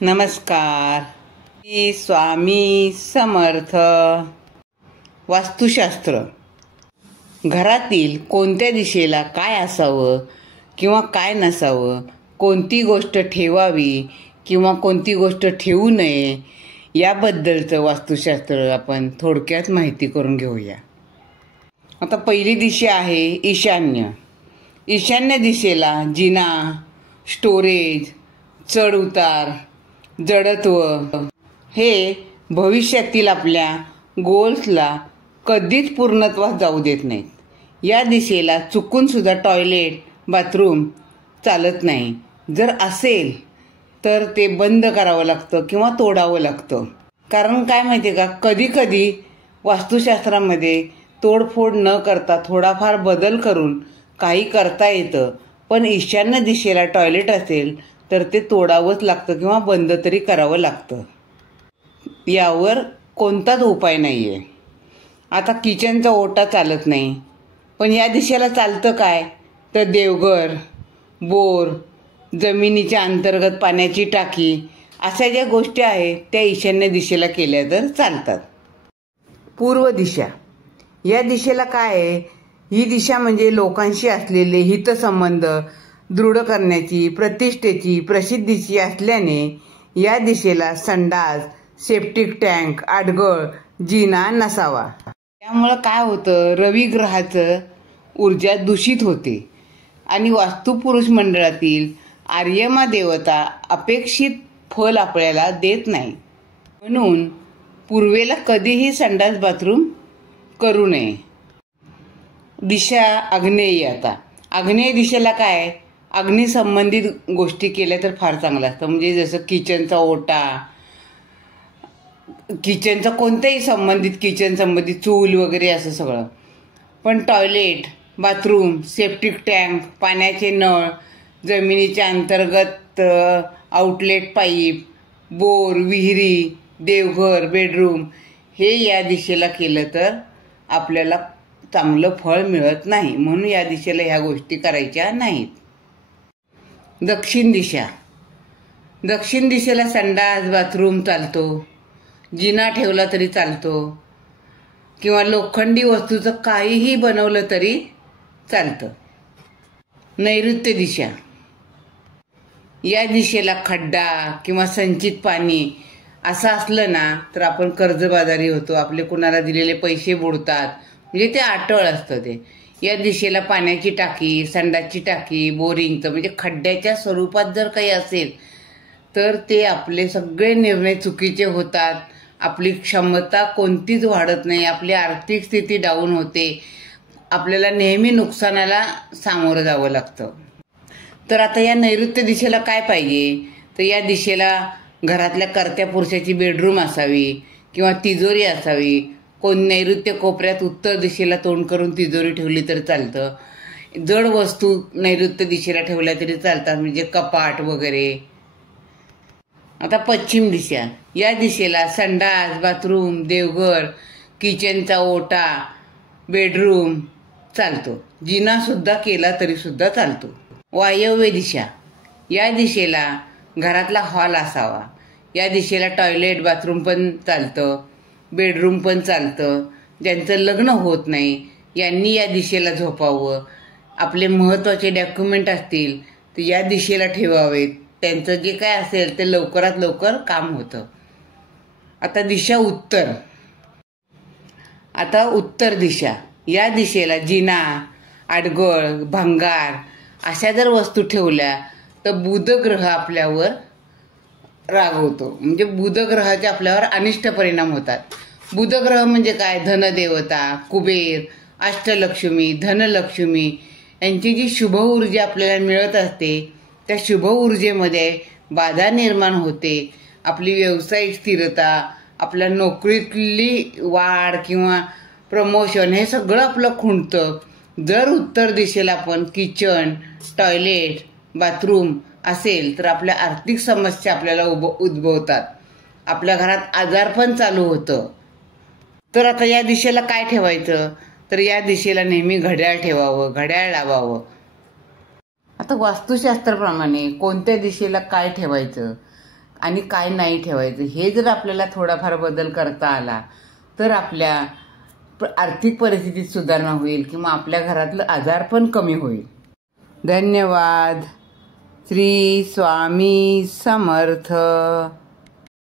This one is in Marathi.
नमस्कार. श्री स्वामी समर्थ. वास्तुशास्त्र. घरातील कोणत्या दिशेला काय असावं किंवा काय नसावं, कोणती गोष्ट ठेवावी किंवा कोणती गोष्ट ठेवू नये याबद्दलचं वास्तुशास्त्र आपण थोडक्यात माहिती करून घेऊया. आता पहिली दिशा आहे ईशान्य. ईशान्य दिशेला जिना, स्टोरेज, चढ उतार, जडत्व हे भविष्यातील आपल्या गोल्सला कधीच पूर्णत्वास जाऊ देत नाहीत. या दिशेला चुकून सुद्धा टॉयलेट, बाथरूम चालत नाही. जर असेल तर ते बंद करावं लागतं किंवा तोडावं लागतं. कारण काय माहिती आहे का, कधी कधी वास्तुशास्त्रामध्ये तोडफोड न करता थोडाफार बदल करून काही करता येतं, पण ईशान्य दिशेला टॉयलेट असेल तर ते तोडावंच लागतं किंवा बंद तरी करावं लागतं. यावर कोणताच उपाय नाही आहे. आता किचनचा ओटा चालत नाही, पण या दिशेला चालतं काय तर देवघर, बोर, जमिनीच्या अंतर्गत पाण्याची टाकी अशा ज्या गोष्टी आहेत त्या ईशान्य दिशेला केल्या तर चालतात. पूर्व दिशा. या दिशेला काय आहे, ही दिशा म्हणजे लोकांशी असलेले हितसंबंध दृढ करण्याची, प्रतिष्ठेची, प्रसिद्धीची असल्याने या दिशेला संडास, सेप्टिक टँक, आडगळ, जिना नसावा. त्यामुळं काय होतं, रवी ग्रहाचं ऊर्जा दूषित होते आणि वास्तुपुरुष मंडळातील आर्यमा देवता अपेक्षित फल आपल्याला देत नाही. म्हणून पूर्वेला कधीही संडास, बाथरूम करू नये. दिशा आग्नेय. आता आग्नेय दिशेला काय, अग्नी संबंधित गोष्टी केल्या तर फार चांगलं असतं. म्हणजे जसं किचनचा ओटा, किचनचा कोणत्याही संबंधित, किचन संबंधित चूल वगैरे असं सगळं. पण टॉयलेट, बाथरूम, सेप्टिक टँक, पाण्याचे नळ, जमिनीच्या अंतर्गत आउटलेट पाईप, बोर, विहिरी, देवघर, बेडरूम हे या दिशेला केलं तर आपल्याला चांगलं फळ मिळत नाही. म्हणून या दिशेला ह्या गोष्टी करायच्या नाहीत. दक्षिण दिशा. दक्षिण दिशेला संडास, बाथरूम चालतो, जिना ठेवला तरी चालतो किंवा लोखंडी वस्तूचं काहीही बनवलं तरी चालतं. नैऋत्य दिशा. या दिशेला खड्डा किंवा संचित पाणी असं असलं ना तर आपण कर्जबाजारी होतो. आपले कुणाला दिलेले पैसे बुडतात, म्हणजे ते अटळ असतं ते. या दिशेला पाण्याची टाकी, संडासची टाकी, बोरिंगचं म्हणजे खड्ड्याच्या स्वरूपात जर काही असेल तर ते आपले सगळे निर्णय चुकीचे होतात. आपली क्षमता कोणतीच वाढत नाही, आपली आर्थिक स्थिती डाऊन होते, आपल्याला नेहमी नुकसानाला सामोरं जावं लागतं. तर आता या नैऋत्य दिशेला काय पाहिजे, तर या दिशेला घरातल्या कर्त्या पुरुषाची बेडरूम असावी किंवा तिजोरी असावी. कोण नैऋत्य कोपऱ्यात उत्तर दिशेला तोंड करून तिजोरी ठेवली तर चालतं. जड वस्तू नैऋत्य दिशेला ठेवल्या तरी चालतात, म्हणजे कपाट वगैरे. आता पश्चिम दिशा. या दिशेला संडास, बाथरूम, देवघर, किचनचा ओटा, बेडरूम चालतो. जिना सुद्धा केला तरी सुद्धा चालतो. वायव्य दिशा. या दिशेला घरातला हॉल असावा. या दिशेला टॉयलेट, बाथरूम पण चालतं, बेडरूम पण चालतं. ज्यांचं लग्न होत नाही यांनी या दिशेला झोपावं. आपले महत्त्वाचे डॉक्युमेंट असतील तर या दिशेला ठेवावेत. त्यांचं जे काय असेल ते लवकरात लवकर काम होतं. आता दिशा उत्तर. आता उत्तर दिशा. या दिशेला जिना, आडगळ, भंगार अशा जर वस्तू ठेवल्या तर बुध ग्रह आपल्यावर रागवतो. म्हणजे बुध ग्रहाचे आपल्यावर अनिष्ट परिणाम होतात. बुध ग्रह म्हणजे काय, धनदेवता, कुबेर, अष्टलक्ष्मी, धनलक्ष्मी यांची जी शुभ ऊर्जा आपल्याला मिळत असते त्या शुभ ऊर्जेमध्ये बाधा निर्माण होते. आपली व्यावसायिक स्थिरता, आपल्या नोकरीतली वाढ किंवा प्रमोशन हे सगळं आपलं खुंटतं. जर उत्तर दिशेला आपण किचन, टॉयलेट, बाथरूम असेल तर आपल्या आर्थिक समस्या आपल्याला उद्भवतात. आपल्या घरात आजारपण चालू होतं. तर आता या दिशेला काय ठेवायचं, तर या दिशेला नेहमी घड्याळ ठेवावं, घड्याळ लावावं. आता वास्तुशास्त्राप्रमाणे कोणत्या दिशेला काय ठेवायचं, आणि काय नाही ठेवायचं, हे जर आपल्याला थोडाफार बदल करता आला तर आपल्या आर्थिक परिस्थितीत सुधारणा होईल किंवा आपल्या घरातलं आजार पण कमी होईल. धन्यवाद. श्री स्वामी समर्थ.